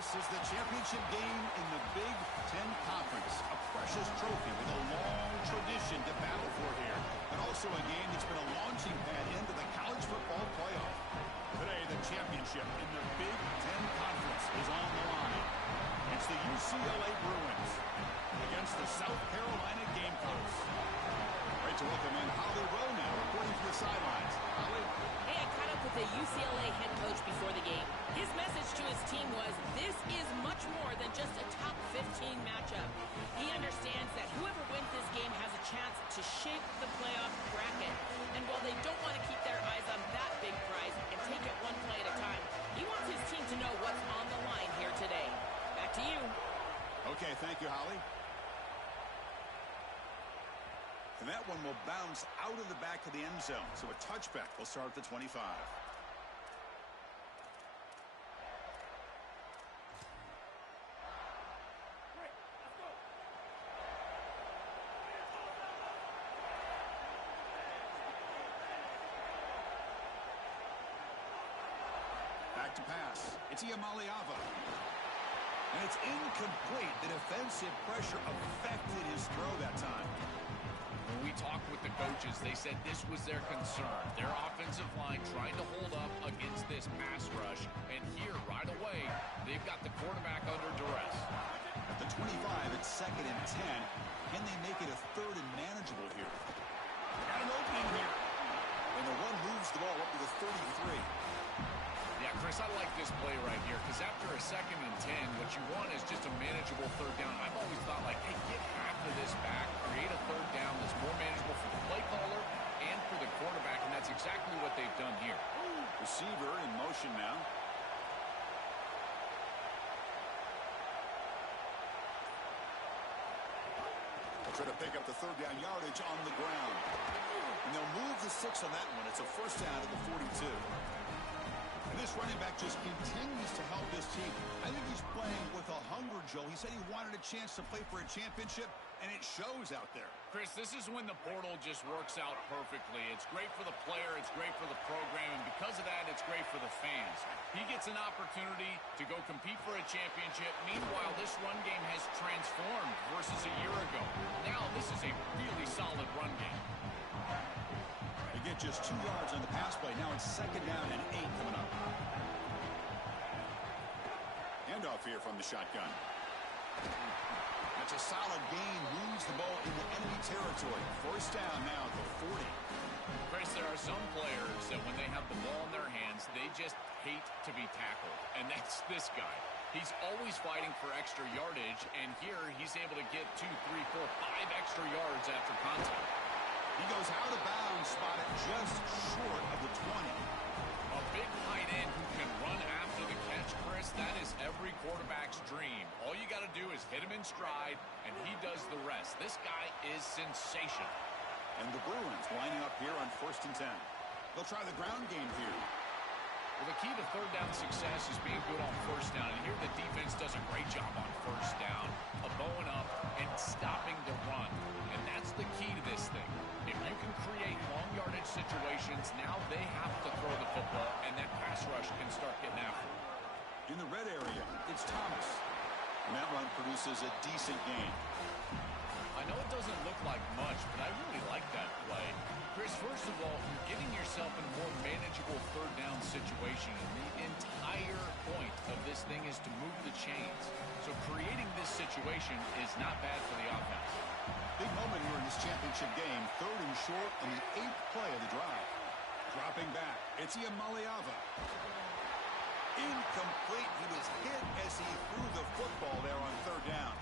This is the championship game in the Big Ten Conference. A precious trophy with a long tradition to battle for here. But also a game that's been a launching pad into the college football playoff. Today, the championship in the Big Ten Conference is on the line. It's the UCLA Bruins against the South Carolina Gamecocks. Great to welcome in Holly Rowe now, reporting from the sidelines. Holly? Hey, I caught up with the UCLA head coach before the game. His message to his team was, this is much more than just a top 15 matchup. He understands that whoever wins this game has a chance to shape the playoff bracket. And while they don't want to keep their eyes on that big prize and take it one play at a time, he wants his team to know what's on the line here today. Back to you. Okay, thank you, Holly. And that one will bounce out of the back of the end zone. So a touchback will start at the 25. Back to pass. It's Iamaleava. And it's incomplete. The defensive pressure affected his throw that time. When we talked with the coaches, they said this was their concern. Their offensive line trying to hold up against this pass rush. And here, right away, they've got the quarterback under duress. At the 25, it's 2nd and 10. Can they make it a 3rd and manageable here? Got an opening here. And the one moves the ball up to the 33. Yeah, Chris, I like this play right here because after a 2nd and 10, what you want is just a manageable 3rd down. I've always thought, like, hey, get half of this back, create a 3rd down that's more manageable for the play caller and for the quarterback, and that's exactly what they've done here. Receiver in motion now. They'll try to pick up the 3rd down yardage on the ground. And they'll move the 6 on that one. It's a 1st down at the 42. And this running back just continues to help this team. I think he's playing with a hunger, Joe. He said he wanted a chance to play for a championship, and it shows out there. Chris, this is when the portal just works out perfectly. It's great for the player. It's great for the program. And because of that, it's great for the fans. He gets an opportunity to go compete for a championship. Meanwhile, this run game has transformed versus a year ago. Now, this is a really solid run game. They get just 2 yards on the pass play. Now it's 2nd down and 8 coming up. Handoff here from the shotgun. That's a solid gain. Moves the ball into enemy territory. 1st down now at the 40. Chris, there are some players that when they have the ball in their hands, they just hate to be tackled. And that's this guy. He's always fighting for extra yardage. And here he's able to get 2, 3, 4, 5 extra yards after contact. He goes out of bounds, spotted just short of the 20. A big tight end who can run after the catch, Chris. That is every quarterback's dream. All you got to do is hit him in stride, and he does the rest. This guy is sensational. And the Bruins lining up here on 1st and 10. They'll try the ground game here. Well, the key to 3rd down success is being good on 1st down. And here the defense does a great job on 1st down of bowing up and stopping the run. And that's the key to this thing. If you can create long yardage situations, now they have to throw the football, and that pass rush can start getting after it. In the red area, it's Thomas. And that run produces a decent gain. I know it doesn't look like much, but I really like that play. Chris, first of all, you're getting yourself in a more manageable 3rd down situation. And the entire point of this thing is to move the chains. So creating this situation is not bad for the offense. Big moment here in this championship game. 3rd and short on the 8th play of the drive. Dropping back. It's Iamaleava. Incomplete. He was hit as he threw the football there on 3rd down.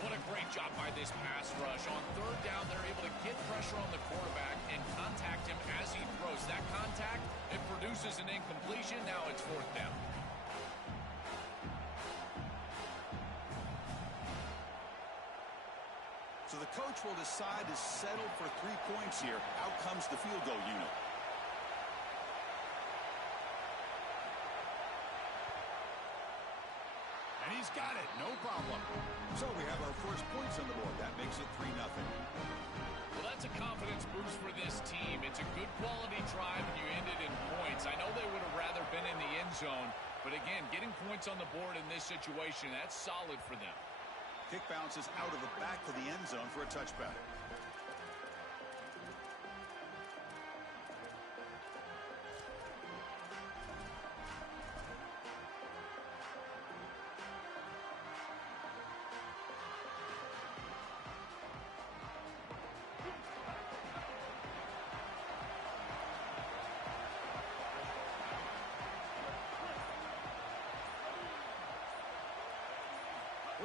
What a great job by this pass rush. On 3rd down, they're able to get pressure on the quarterback and contact him as he throws. That contact, it produces an incompletion. Now it's 4th down. So the coach will decide to settle for 3 points here. Out comes the field goal unit. And he's got it, no problem. So we have our first points on the board. That makes it 3-0. Well, that's a confidence boost for this team. It's a good quality drive, and you ended in points. I know they would have rather been in the end zone, But again, getting points on the board in this situation, that's solid for them. Kick bounces out of the back to the end zone for a touchback.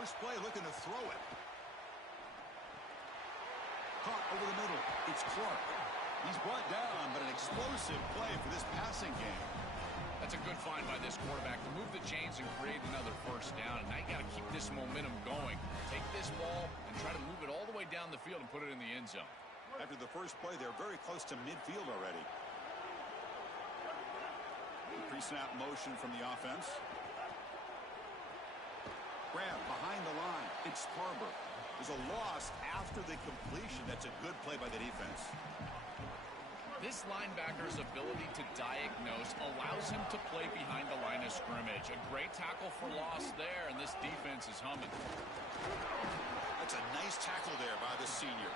First play looking to throw it. Caught over the middle. It's Clark. He's brought down, but an explosive play for this passing game. That's a good find by this quarterback to move the chains and create another first down. And now you got to keep this momentum going. Take this ball and try to move it all the way down the field and put it in the end zone. After the first play, they're very close to midfield already. Pre-snap motion from the offense. Grab behind the line. It's Harbor. There's a loss after the completion. That's a good play by the defense. This linebacker's ability to diagnose allows him to play behind the line of scrimmage. A great tackle for loss there, and this defense is humming. That's a nice tackle there by the senior.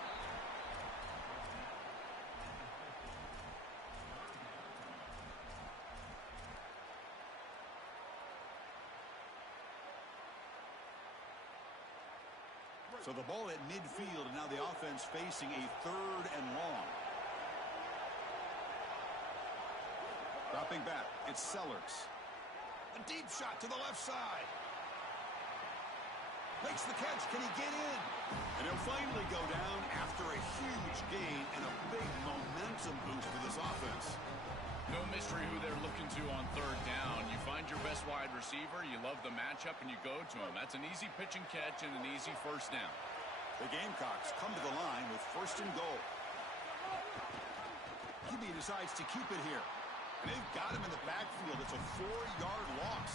So the ball at midfield, and now the offense facing a 3rd and long. Dropping back, it's Sellers. A deep shot to the left side. Makes the catch. Can he get in? And he'll finally go down after a huge gain and a big momentum boost for this offense. No mystery who they're looking to on 3rd down. You find your best wide receiver, you love the matchup, and you go to him. That's an easy pitch and catch and an easy first down. The Gamecocks come to the line with 1st and goal. QB decides to keep it here. And they've got him in the backfield. It's a 4-yard loss.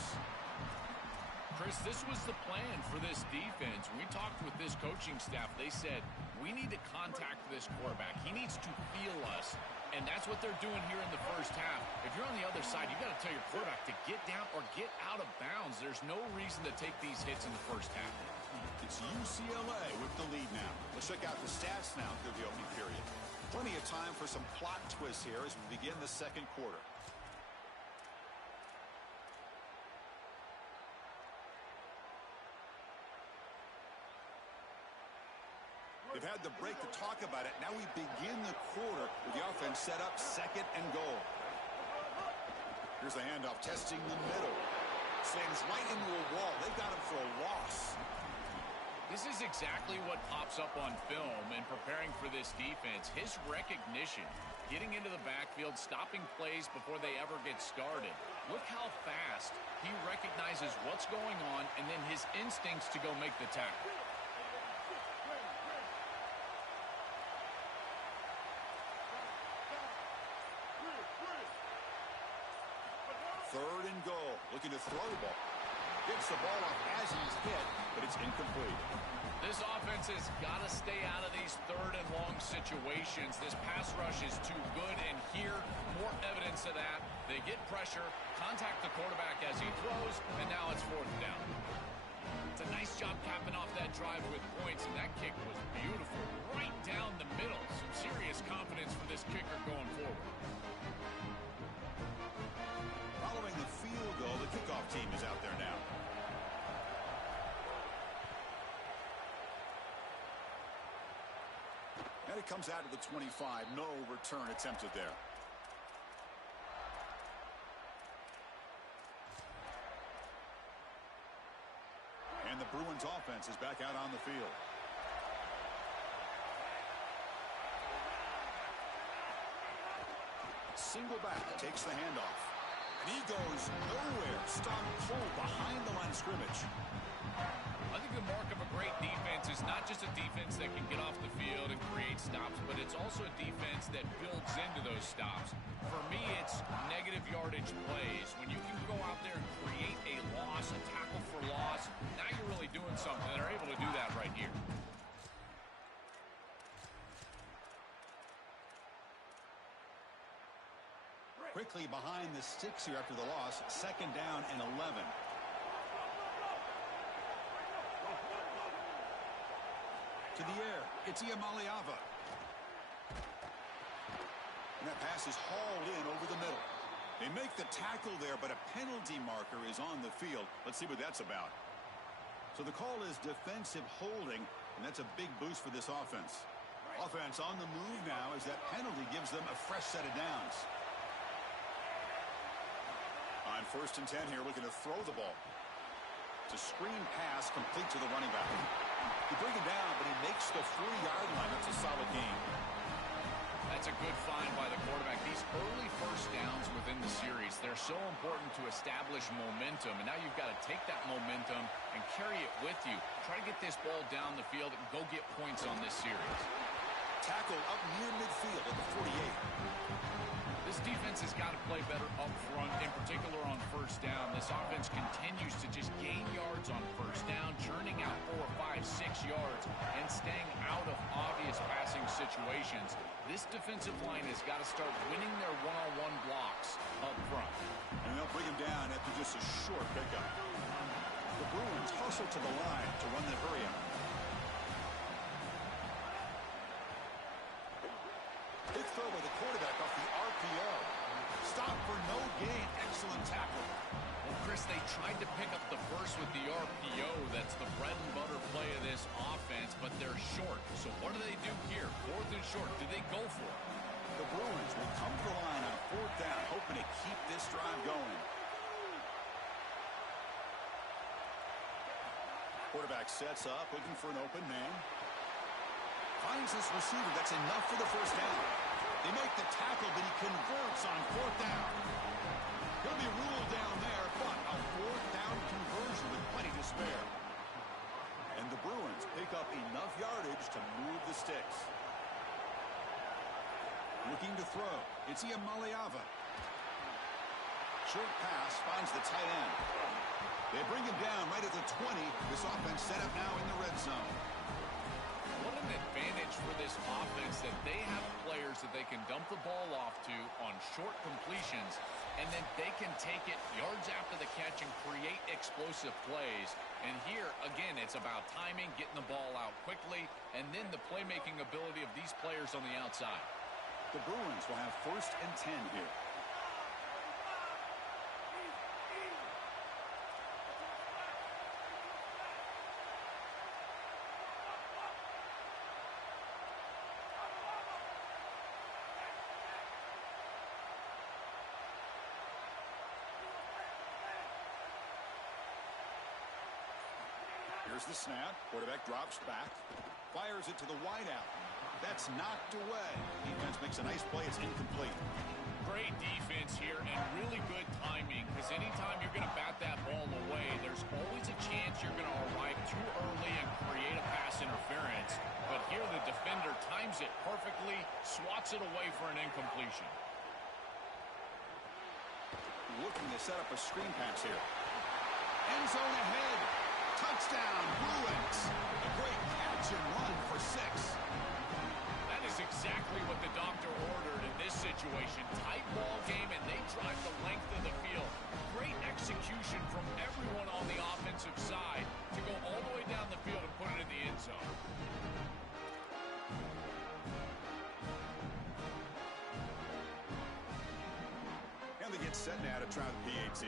Chris, this was the plan for this defense. When we talked with this coaching staff, they said, we need to contact this quarterback. He needs to feel us. And that's what they're doing here in the first half. If you're on the other side, you got to tell your quarterback to get down or get out of bounds. There's no reason to take these hits in the first half. It's UCLA with the lead now. Let's check out the stats now through the opening period. Plenty of time for some plot twists here as we begin the second quarter. They've had the break to talk about it. Now we begin the quarter with the offense set up 2nd and goal. Here's the handoff, testing the middle. Slams right into a wall. They've got him for a loss. This is exactly what pops up on film in preparing for this defense. His recognition, getting into the backfield, stopping plays before they ever get started. Look how fast he recognizes what's going on and then his instincts to go make the tackle. 3rd and goal. Looking to throw the ball. Gets the ball off as he's hit, but it's incomplete. This offense has got to stay out of these 3rd and long situations. This pass rush is too good, and here, more evidence of that. They get pressure, contact the quarterback as he throws, and now it's 4th down. It's a nice job capping off that drive with points, and that kick was beautiful. Right down the middle. Some serious confidence for this kicker going forward. Following the field goal, the kickoff team is out there now. And it comes out of the 25. No return attempted there. And the Bruins offense is back out on the field. Single back, takes the handoff. And he goes nowhere. Stop pull behind the line of scrimmage. I think the mark of a great defense is not just a defense that can get off the field and create stops, but it's also a defense that builds into those stops. For me, it's negative yardage plays. When you can go out there and create a loss, a tackle for loss, now you're really doing something. They're able to do that right here. Quickly behind the sticks here after the loss. 2nd down and 11. To the air. It's Iamaleava. And that pass is hauled in over the middle. They make the tackle there, but a penalty marker is on the field. Let's see what that's about. So the call is defensive holding, and that's a big boost for this offense. Offense on the move now as that penalty gives them a fresh set of downs. On 1st and 10 here, looking to throw the ball. It's a screen pass complete to the running back. He brings him down, but he makes the 4-yard line. That's a solid gain. That's a good find by the quarterback. These early first downs within the series, they're so important to establish momentum. And now you've got to take that momentum and carry it with you. Try to get this ball down the field and go get points on this series. Tackle up near midfield at the 48. This defense has got to play better up front, in particular on 1st down. This offense continues to just gain yards on 1st down, churning out 4, 5, 6 yards, and staying out of obvious passing situations. This defensive line has got to start winning their one-on-one blocks up front. And they'll bring him down after just a short pickup. The Bruins hustle to the line to run the hurry-up. Big throw by the quarterback off the RPO. Stop for no gain. Excellent tackle. Well, Chris, they tried to pick up the first with the RPO. That's the bread and butter play of this offense, but they're short. So what do they do here? 4th and short. Do they go for it? The Bruins will come to the line on 4th down, hoping to keep this drive going. Quarterback sets up, looking for an open man. Finds this receiver. That's enough for the 1st down. They make the tackle, but he converts on 4th down. He'll be ruled down there, but a 4th down conversion with plenty to spare. And the Bruins pick up enough yardage to move the sticks. Looking to throw. It's Iamaleava. Short pass finds the tight end. They bring him down right at the 20. This offense set up now in the red zone. What an advantage for this offense that they have players that they can dump the ball off to on short completions, and then they can take it yards after the catch and create explosive plays. And here, again, it's about timing, getting the ball out quickly, and then the playmaking ability of these players on the outside. The Bruins will have 1st and 10 here. Here's the snap. Quarterback drops back. Fires it to the wideout. That's knocked away. Defense makes a nice play. It's incomplete. Great defense here and really good timing, because anytime you're going to bat that ball away, there's always a chance you're going to arrive too early and create a pass interference. But here the defender times it perfectly, swats it away for an incompletion. Looking to set up a screen pass here. End zone ahead. Touchdown, Bruins. A great catch and run for 6. That is exactly what the doctor ordered in this situation. Tight ball game, and they drive the length of the field. Great execution from everyone on the offensive side to go all the way down the field and put it in the end zone. And they get set now to try the PAT.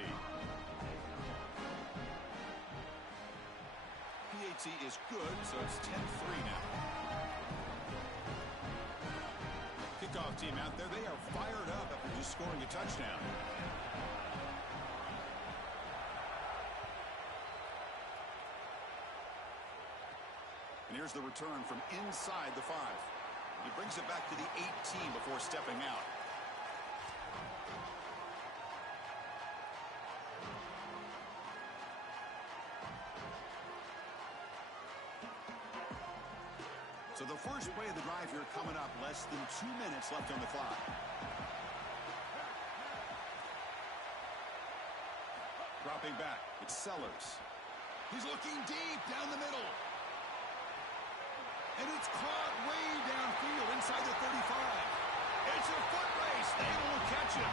PAT is good, so it's 10-3 now. Kickoff team out there, they are fired up after just scoring a touchdown. And here's the return from inside the 5. He brings it back to the 18 before stepping out. So the first play of the drive here coming up, less than 2 minutes left on the clock. Dropping back, it's Sellers. He's looking deep down the middle. And it's caught way downfield inside the 35. It's a foot race. They will catch him.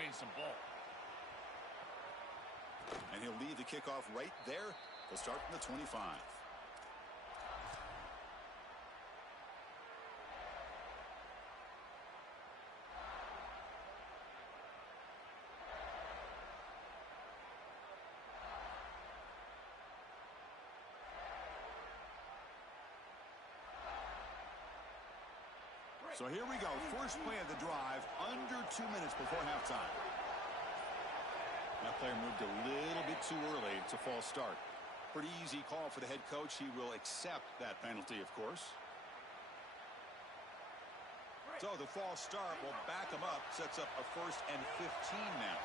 playing some ball. And he'll leave the kickoff right there. They'll start from the 25. So here we go. First play of the drive, under 2 minutes before halftime. That player moved a little bit too early. It's a false start. Pretty easy call for the head coach. He will accept that penalty, of course. So the false start will back him up. Sets up a 1st and 15 now.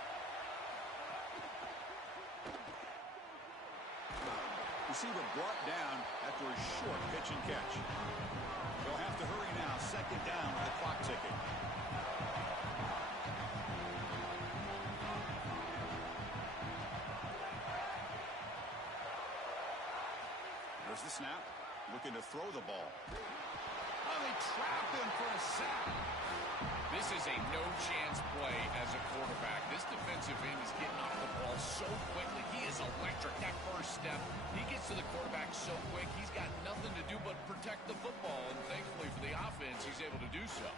Receiver brought down after a short pitch and catch. They'll have to hurry now. 2nd down with the clock ticking. There's the snap. Looking to throw the ball. Oh, they trap him for a sack. This is a no-chance play as a quarterback. This defensive end is getting off the ball so quickly. He is electric. That first step, he gets to the quarterback so quick, he's got nothing to do but protect the football. And thankfully for the offense, he's able to do so.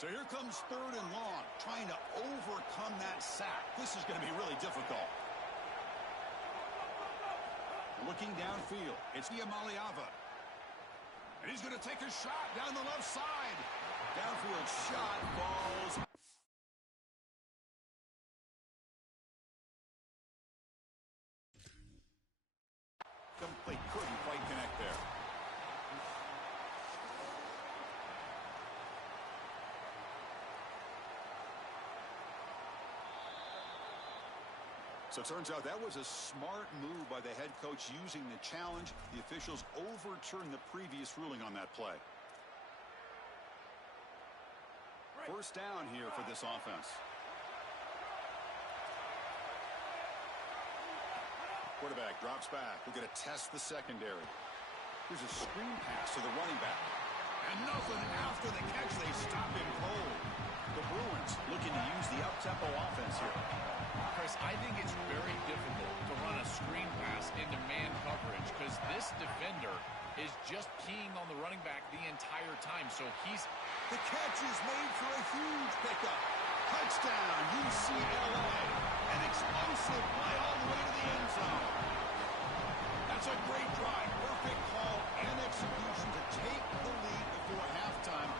So here comes 3rd and long, trying to overcome that sack. This is going to be really difficult. Looking downfield, it's Iamaleava. And he's going to take a shot down the left side. Downfield shot falls. Complete. Couldn't quite connect there. So it turns out that was a smart move by the head coach using the challenge. The officials overturned the previous ruling on that play. 1st down here for this offense. Quarterback drops back. We're going to test the secondary. Here's a screen pass to the running back. And nothing after the catch. They stop him cold. The Bruins looking to use the up-tempo offense here. Chris, I think it's very difficult to run a screen pass into man coverage because this defender is just keying on the running back the entire time. So the catch is made for a huge pickup. Touchdown, UCLA. An explosive play all the way to the end zone. That's a great drive. Perfect call and execution to take the lead before halftime.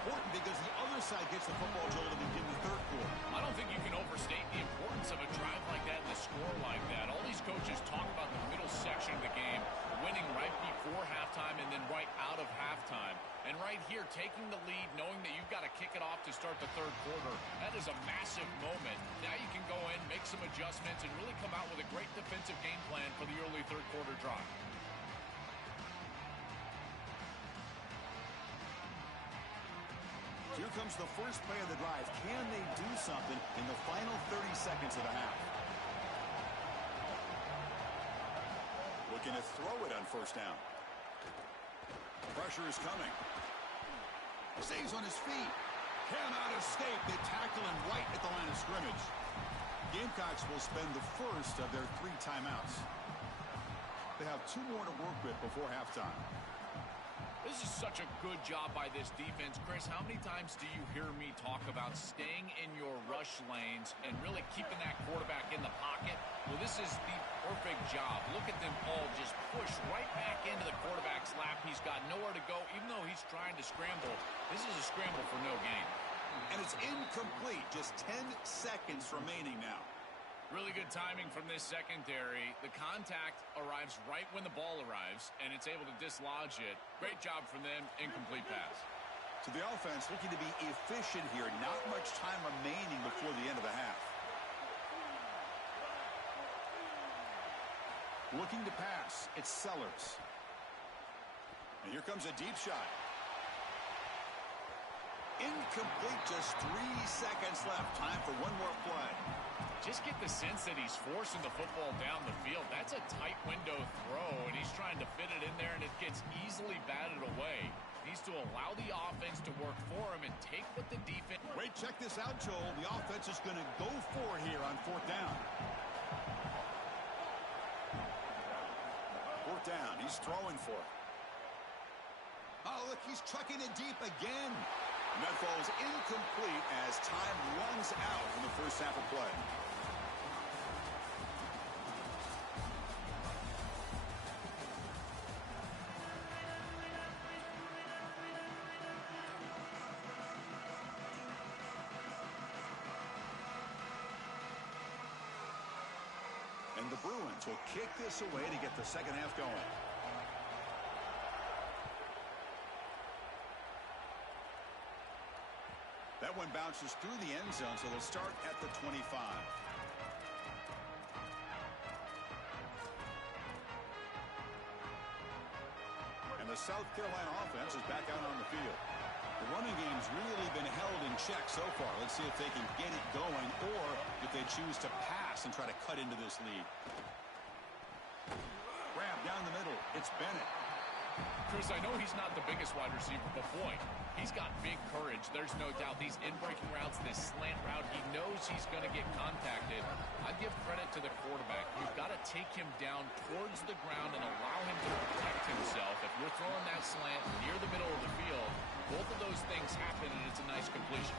Important because the other side gets the football, Joel, to begin the 3rd quarter. I don't think you can overstate the importance of a drive like that and a score like that. All these coaches talk about the middle section of the game, winning right before halftime and then right out of halftime. And right here, taking the lead, knowing that you've got to kick it off to start the 3rd quarter, that is a massive moment. Now you can go in, make some adjustments, and really come out with a great defensive game plan for the early 3rd quarter drive. Here comes the first play of the drive. Can they do something in the final 30 seconds of the half? Looking to throw it on 1st down. Pressure is coming. Stays on his feet. Cannot escape. They tackle him right at the line of scrimmage. Gamecocks will spend the first of their 3 timeouts. They have 2 more to work with before halftime. This is such a good job by this defense. Chris, how many times do you hear me talk about staying in your rush lanes and really keeping that quarterback in the pocket? Well, this is the perfect job. Look at them all just push right back into the quarterback's lap. He's got nowhere to go. Even though he's trying to scramble, this is a scramble for no gain. And it's incomplete. Just 10 seconds remaining now. Really good timing from this secondary. The contact arrives right when the ball arrives, and it's able to dislodge it. Great job from them. Incomplete pass. So the offense looking to be efficient here. Not much time remaining before the end of the half. Looking to pass. It's Sellers. And here comes a deep shot. Incomplete. Just 3 seconds left. Time for one more play. Just get the sense that he's forcing the football down the field. That's a tight window throw, and he's trying to fit it in there, and it gets easily batted away. Needs to allow the offense to work for him and take what the defense... Wait, check this out, Joel. The offense is going to go for it here on 4th down. 4th down. He's throwing for it. Oh, look, he's trucking it deep again. And that falls incomplete as time runs out in the first half of play. And the Bruins will kick this away to get the second half going. That one bounces through the end zone, so they'll start at the 25. And the South Carolina offense is back out on the field. The running game's really been held in check so far. Let's see if they can get it going or if they choose to pass and try to cut into this lead. Grab down the middle. It's Bennett. Chris, I know he's not the biggest wide receiver, but boy, he's got big courage. There's no doubt. These in-breaking routes, this slant route, he knows he's going to get contacted. I give credit to the quarterback. You've got to take him down towards the ground and allow him to protect himself. If you're throwing that slant near the middle of the field, both of those things happen, and it's a nice completion.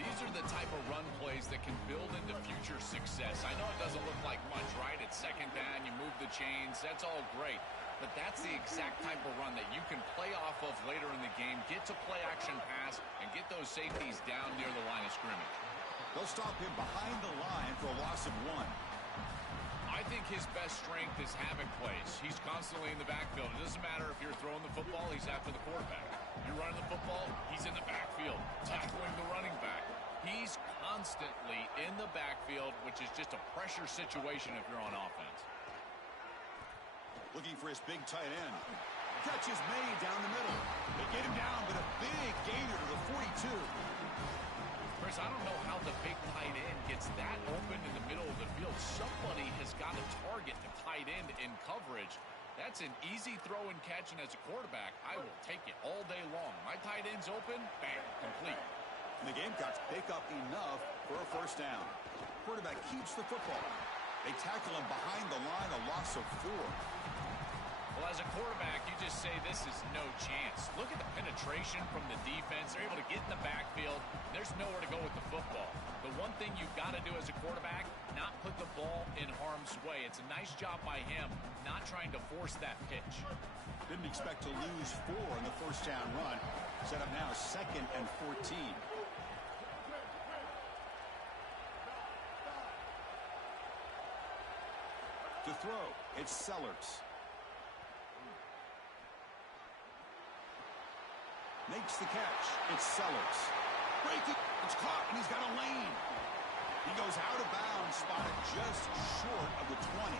These are the type of run plays that can build into future success. I know it doesn't look like much, right? It's second down, you move the chains, that's all great. But that's the exact type of run that you can play off of later in the game, get to play action pass, and get those safeties down near the line of scrimmage. They'll stop him behind the line for a loss of 1. I think his best strength is havoc plays. He's constantly in the backfield. It doesn't matter if you're throwing the football, he's after the quarterback. You're running the football, he's in the backfield, tackling the running back. He's constantly in the backfield, which is just a pressure situation if you're on offense. Looking for his big tight end. Catch is made down the middle. They get him down, but a big gainer to the 42. Chris, I don't know how the big tight end gets that open in the middle of the field. Somebody has got to target the tight end in coverage. That's an easy throw and catch, and as a quarterback, I will take it all day long. My tight end's open, bang, complete. And the Gamecocks pick up enough for a first down. Quarterback keeps the football. They tackle him behind the line, a loss of 4. Well, as a quarterback, you just say this is no chance. Look at the penetration from the defense. They're able to get in the backfield. There's nowhere to go with the football. The one thing you've got to do as a quarterback, not put the ball in harm's way. It's a nice job by him, not trying to force that pitch. Didn't expect to lose 4 in the first down run. Set up now 2nd and 14. To throw, it's Sellers. Makes the catch. It's Sellers. Breaking. It's caught, and he's got a lane. He goes out of bounds, spotted just short of the 20.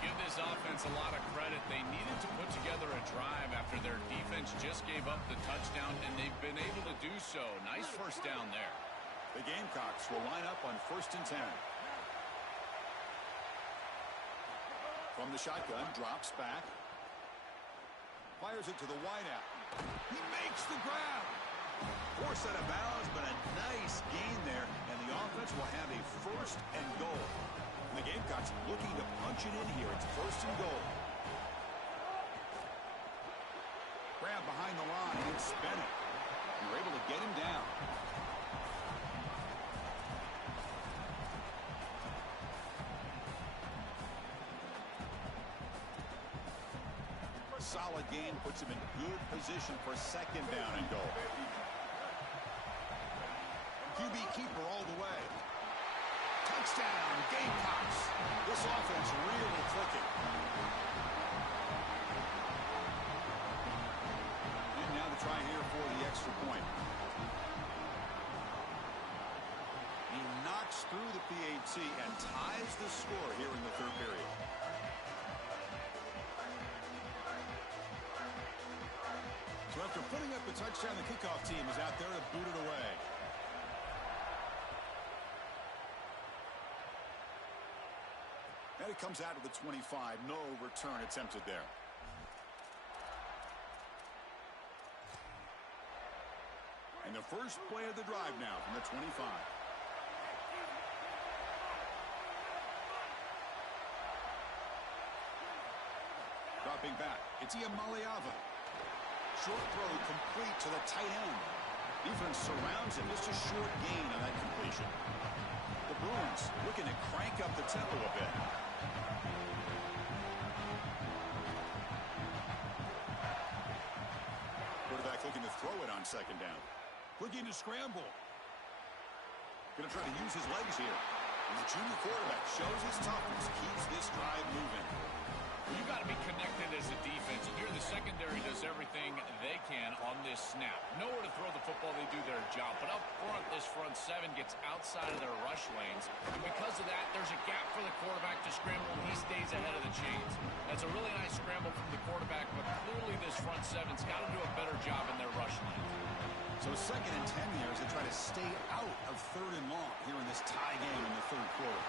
Give this offense a lot of credit. They needed to put together a drive after their defense just gave up the touchdown, and they've been able to do so. Nice first down there. The Gamecocks will line up on 1st and 10. From the shotgun, drops back. Fires it to the wideout. He makes the grab. Forced out of bounds, but a nice gain there, and the offense will have a 1st and goal. And the Gamecocks looking to punch it in here. It's 1st and goal. Grab behind the line. It's Bennett. And they're able to get him down. Solid game puts him in good position for 2nd down and goal. QB keeper all the way. Touchdown, Gamecocks. This offense really clicking. And now the try here for the extra point. He knocks through the PAT and ties the score here in the 3rd period. So after putting up a touchdown, the kickoff team is out there to boot it away. And it comes out of the 25. No return attempted there. And the first play of the drive now from the 25. Dropping back, it's Iamaleava. Short throw complete to the tight end. Defense surrounds him. Just a short gain on that completion. The Bruins looking to crank up the tempo a bit. Quarterback looking to throw it on second down. Looking to scramble. Going to try to use his legs here. And the junior quarterback shows his toughness, keeps this drive moving. Well, you've got to be connected as a defense. And here the secondary does everything they can on this snap. Nowhere to throw the football, they do their job. But up front, this front seven gets outside of their rush lanes. And because of that, there's a gap for the quarterback to scramble, and he stays ahead of the chains. That's a really nice scramble from the quarterback, but clearly this front seven's got to do a better job in their rush lanes. So 2nd and 10 here as they try to stay out of 3rd and long here in this tie game in the 3rd quarter.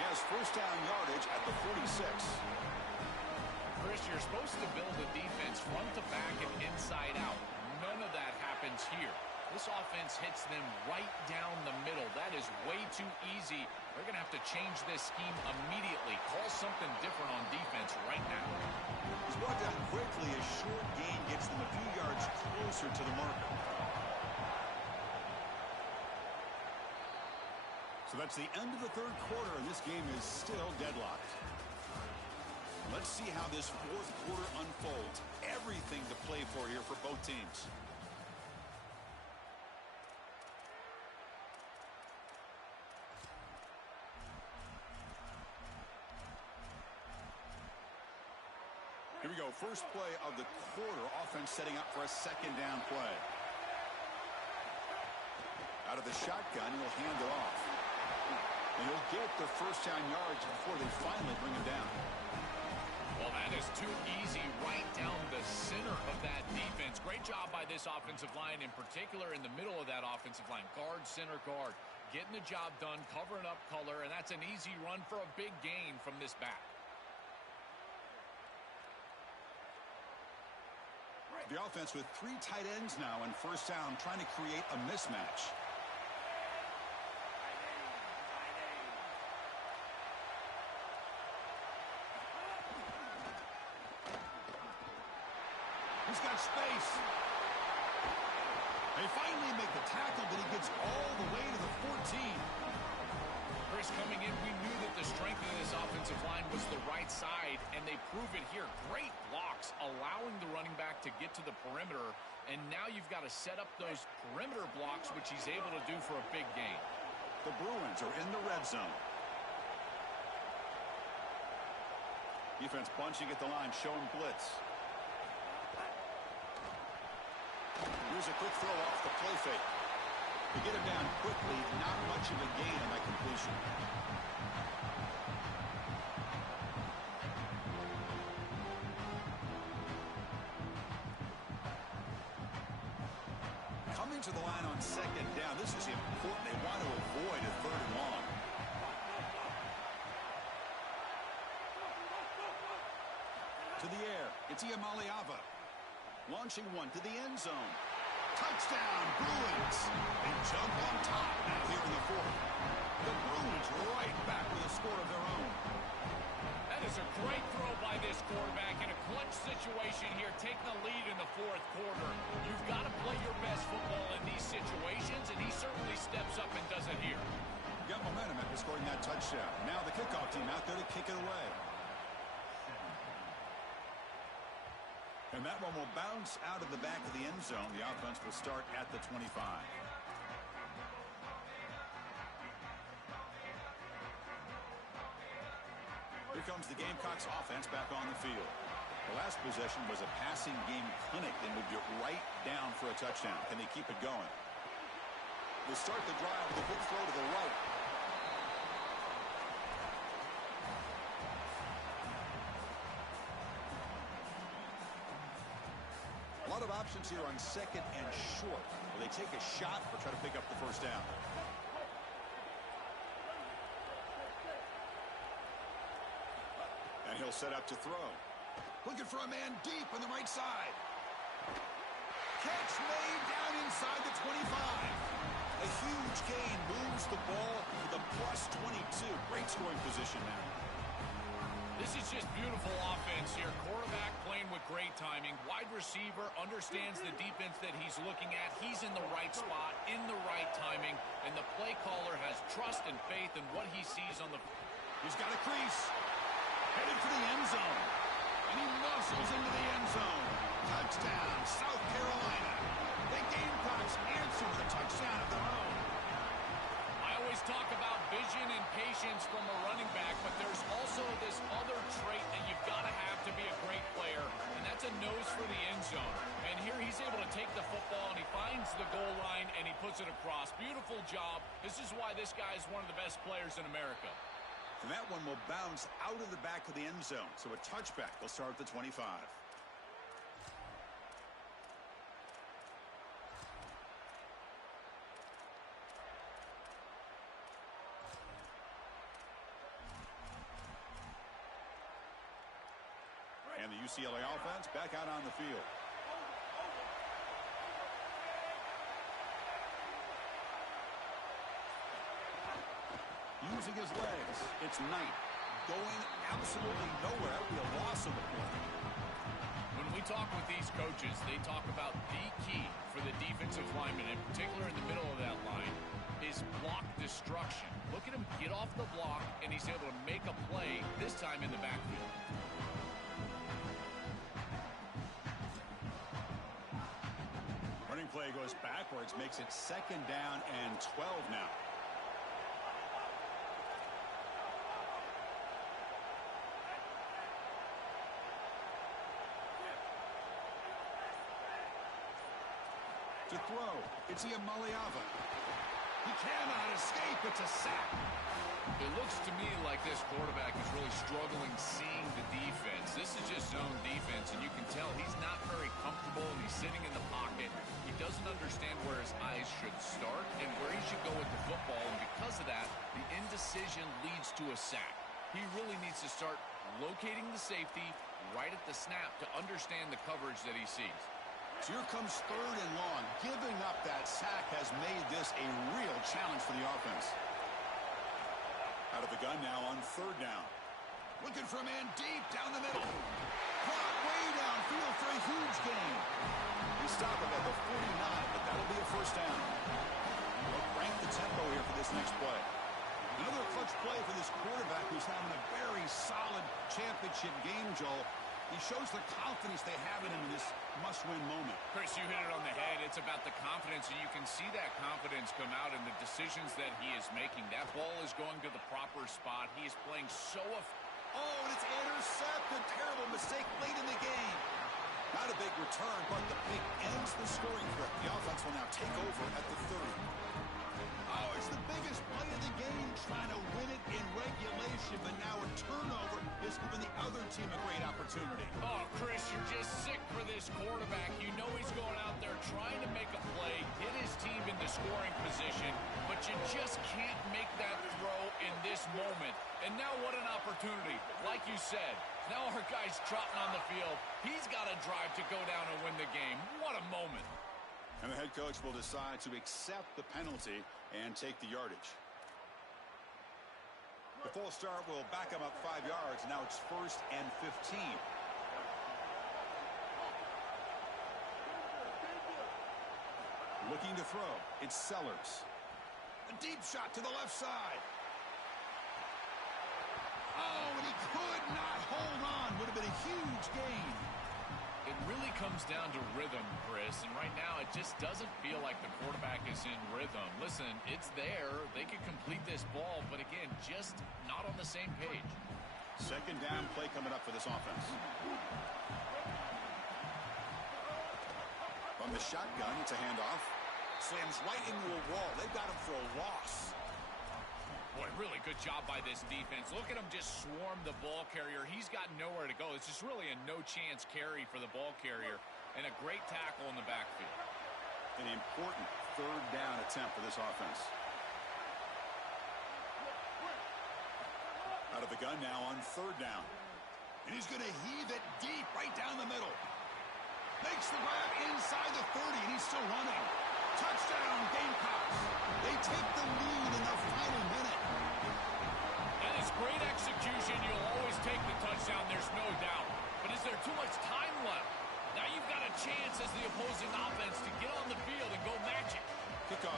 He has first down yardage at the 46. Chris, you're supposed to build a defense front to back and inside out. None of that happens here. This offense hits them right down the middle. That is way too easy. They're going to have to change this scheme immediately. Call something different on defense right now. He's brought down quickly. A short gain gets them a few yards closer to the marker. So that's the end of the 3rd quarter, and this game is still deadlocked. Let's see how this 4th quarter unfolds. Everything to play for here for both teams. Here we go. First play of the quarter. Offense setting up for a 2nd down play. Out of the shotgun, he'll hand it off. And he'll get the first down yards before they finally bring him down. Well, that is too easy right down the center of that defense. Great job by this offensive line, in particular in the middle of that offensive line. Guard, center, guard. Getting the job done, covering up color, and that's an easy run for a big gain from this back. The offense with 3 tight ends now in first down, trying to create a mismatch. He's got space. They finally make the tackle, but he gets all the way to the 14. Chris, coming in, we knew that the strength of this offensive line was the right side, and they prove it here. Great blocks, allowing the running back to get to the perimeter, and now you've got to set up those perimeter blocks, which he's able to do for a big gain. The Bruins are in the red zone. Defense bunching at the line, showing blitz. Here's a quick throw off the play fake. To get him down quickly, not much of a gain on that completion. Coming to the line on 2nd down. This is important. They want to avoid a 3rd and long. To the air. It's Iamaleava. Launching one to the end zone. Touchdown, Bruins. They jump on top now here in the 4th. The Bruins right back with a score of their own. That is a great throw by this quarterback in a clutch situation here, taking the lead in the 4th quarter. You've got to play your best football in these situations, and he certainly steps up and does it here. Got momentum after scoring that touchdown. Now the kickoff team out there to kick it away. And that one will bounce out of the back of the end zone. The offense will start at the 25. Here comes the Gamecocks offense back on the field. The last possession was a passing game clinic. They moved it right down for a touchdown. Can they keep it going? They start the drive with a quick throw to the right. A lot of options here on 2nd and short. Will they take a shot or try to pick up the first down? And he'll set up to throw. Looking for a man deep on the right side. Catch made down inside the 25. plus 22. Great scoring position now. This is just beautiful offense here. Quarterback playing with great timing. Wide receiver understands the defense that he's looking at. He's in the right spot, in the right timing, and the play caller has trust and faith in what he sees on the... He's got a crease. Headed for the end zone. And he muscles into the end zone. Touchdown, South Carolina. The Gamecocks answer with a touchdown of their own. I always talk about vision and patience from a running back, but there's also this other trait that you've got to have to be a great player, and that's a nose for the end zone. And here he's able to take the football, and he finds the goal line, and he puts it across. Beautiful job. This is why this guy is one of the best players in America. And that one will bounce out of the back of the end zone. So a touchback. They'll start at the 25. And the UCLA offense back out on the field. Using his legs, it's Knight. Going absolutely nowhere. That would be a loss of the play. When we talk with these coaches, they talk about the key for the defensive lineman, in particular in the middle of that line, is block destruction. Look at him get off the block, and he's able to make a play, this time in the backfield. Running play goes backwards, makes it 2nd down and 12 now. To throw, it's Iamaleava. He cannot escape. It's a sack. It looks to me like this quarterback is really struggling seeing the defense. This is just zone defense, and you can tell he's not very comfortable, and he's sitting in the pocket. He doesn't understand where his eyes should start and where he should go with the football, and because of that, the indecision leads to a sack. He really needs to start locating the safety right at the snap to understand the coverage that he sees. So here comes 3rd and long. Giving up that sack has made this a real challenge for the offense. Out of the gun now on 3rd down. Looking for a man deep down the middle. Caught way downfield for a huge gain. They stop him at the 49, but that'll be a 1st down. They'll crank the tempo here for this next play. Another clutch play for this quarterback who's having a very solid championship game, Joel. He shows the confidence they have in him in this must-win moment. Chris, you hit it on the head. It's about the confidence, and you can see that confidence come out in the decisions that he is making. That ball is going to the proper spot. He is playing so... Oh, and it's intercepted. Terrible mistake late in the game. Not a big return, but the pick ends the scoring threat. The offense will now take over at the 30. Oh, it's the biggest play of the game, trying to win it in regulation, but now a turnover is giving the other team a great opportunity. Oh, Chris, you're just sick for this quarterback. You know he's going out there trying to make a play, get his team into scoring position, but you just can't make that throw in this moment. And now what an opportunity. Like you said, now our guy's trotting on the field. He's got a drive to go down and win the game. What a moment. And the head coach will decide to accept the penalty and take the yardage. The full start will back him up 5 yards. Now it's 1st and 15. Looking to throw. It's Sellers. A deep shot to the left side. Oh, and he could not hold on. Would have been a huge gain. It really comes down to rhythm, Chris, and right now it just doesn't feel like the quarterback is in rhythm. Listen, it's there. They could complete this ball, but again, just not on the same page. 2nd down play coming up for this offense. From the shotgun, it's a handoff. Slams right into a wall. They've got him for a loss. Boy, really good job by this defense. Look at him just swarm the ball carrier. He's got nowhere to go. It's just really a no-chance carry for the ball carrier, and a great tackle in the backfield. An important 3rd down attempt for this offense. Out of the gun now on 3rd down. And he's going to heave it deep right down the middle. Makes the grab inside the 30, and he's still running. Touchdown, Gamecocks. They take the lead in the final minute.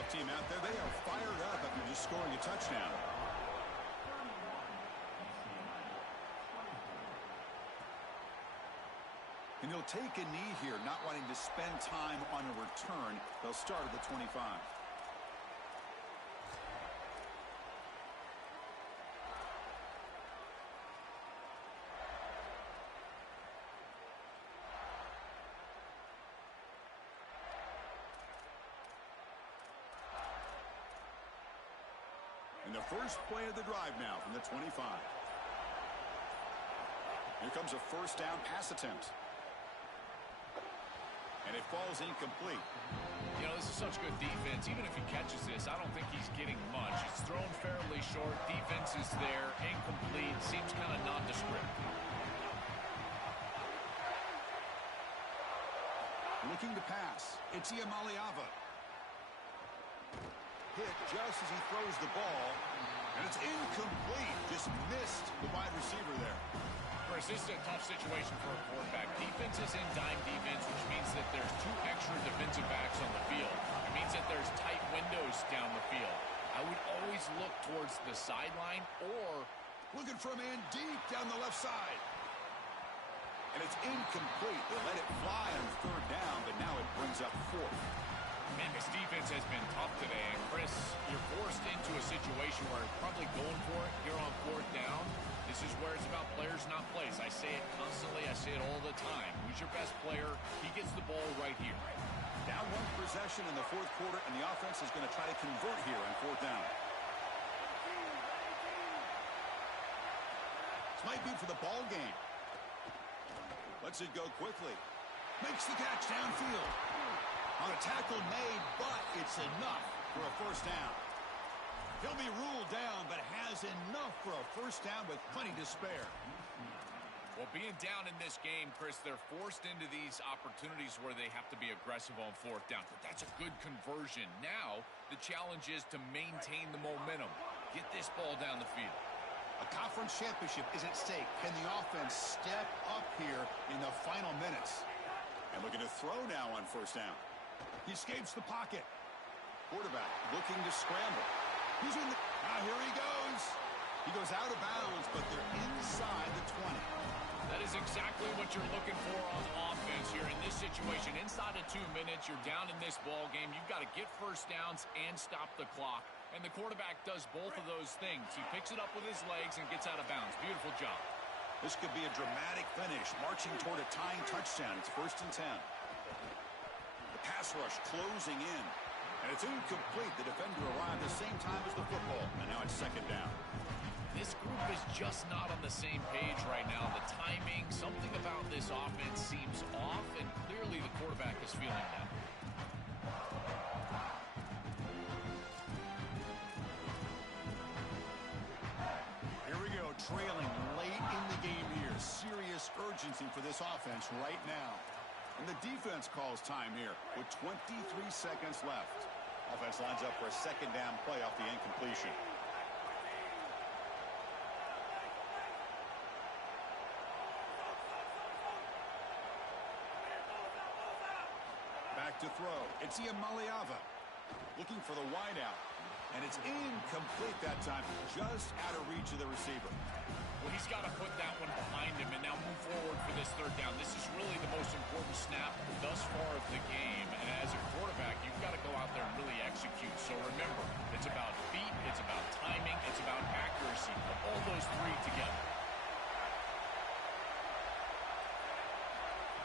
team out there, they are fired up after just scoring a touchdown. And he'll take a knee here, not wanting to spend time on a return. They'll start at the 25. And the first play of the drive now from the 25. Here comes a first down pass attempt. And it falls incomplete. You know, this is such good defense. Even if he catches this, I don't think he's getting much. It's thrown fairly short. Defense is there. Incomplete. Seems kind of nondescript. Looking to pass. It's Iamaleava. Hit just as he throws the ball. And it's incomplete. Just missed the wide receiver there. Chris, this is a tough situation for a quarterback. Defense is in dime defense, which means that there's 2 extra defensive backs on the field. It means that there's tight windows down the field. I would always look towards the sideline or looking for a man deep down the left side. And it's incomplete. They let it fly on third down, but now it brings up fourth. Man, this defense has been tough today. And Chris, you're forced into a situation where you're probably going for it here on fourth down. This is where it's about players, not plays. I say it constantly. I say it all the time. Who's your best player? He gets the ball right here. Down 1 possession in the fourth quarter, and the offense is going to try to convert here on fourth down. This might be for the ball game. Lets it go quickly. Makes the catch downfield. On a tackle made, but it's enough for a first down. He'll be ruled down, but has enough for a first down with plenty to spare. Well, being down in this game, Chris, they're forced into these opportunities where they have to be aggressive on fourth down. But that's a good conversion. Now, the challenge is to maintain the momentum. Get this ball down the field. A conference championship is at stake. Can the offense step up here in the final minutes? And looking to throw now on first down. He escapes the pocket. Quarterback looking to scramble. He's in the... here he goes. He goes out of bounds, but they're inside the 20. That is exactly what you're looking for on offense here in this situation. Inside of 2 minutes, you're down in this ball game. You've got to get first downs and stop the clock. And the quarterback does both of those things. He picks it up with his legs and gets out of bounds. Beautiful job. This could be a dramatic finish, marching toward a tying touchdown. It's 1st and 10. The pass rush closing in. And it's incomplete. The defender arrived at the same time as the football. And now it's 2nd down. This group is just not on the same page right now. The timing, something about this offense seems off, and clearly the quarterback is feeling that. Here we go, trailing late in the game here. Serious urgency for this offense right now. And the defense calls time here with 23 seconds left. Offense lines up for a 2nd down play off the incompletion. Back to throw. It's Iamaleava looking for the wideout. And it's incomplete that time, just out of reach of the receiver. Well, he's got to put that one behind him and now move forward for this 3rd down. This is really the most important snap thus far of the game. And as a quarterback, you've got to go out there and really execute. So remember, it's about feet, it's about timing, it's about accuracy. Put all those 3 together.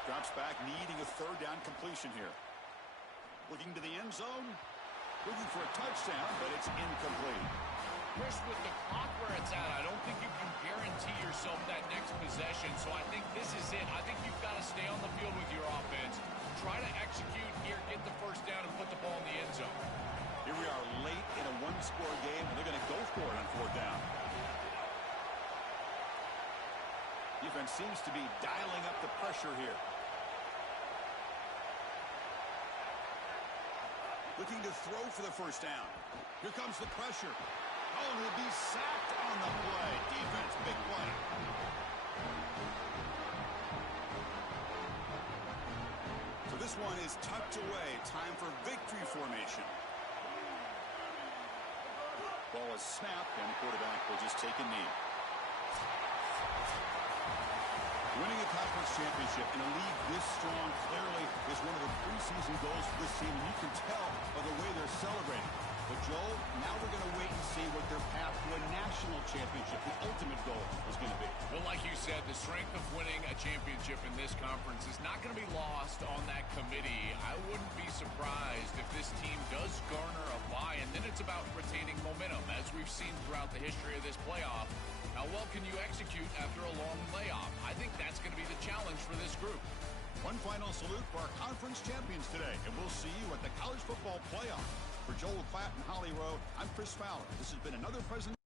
Drops back, needing a 3rd down completion here. Looking to the end zone. Looking for a touchdown, but it's incomplete. Chris, with the clock where it's at, I don't think you can guarantee yourself that next possession. So I think this is it. I think you've got to stay on the field with your offense. Try to execute here, get the first down, and put the ball in the end zone. Here we are late in a 1-score game, and they're going to go for it on 4th down. Defense seems to be dialing up the pressure here. Looking to throw for the first down. Here comes the pressure. Oh, he'll be sacked on the play. Defense, big play. So this one is tucked away. Time for victory formation. a snap, and the quarterback will just take a knee. Winning a conference championship in a league this strong clearly is one of the preseason goals for this team, and you can tell by the way they're celebrating. But, Joel, now we're going to wait and see what their path to a national championship, the ultimate goal, is going to be. Well, like you said, the strength of winning a championship in this conference is not going to be lost on that committee. I wouldn't be surprised if this team does garner a bye, and then it's about retaining momentum, as we've seen throughout the history of this playoff. How well can you execute after a long layoff? I think that's going to be the challenge for this group. One final salute for our conference champions today, and we'll see you at the College Football Playoff. For Joel Klatt and Holly Rowe, I'm Chris Fowler. This has been another presentation.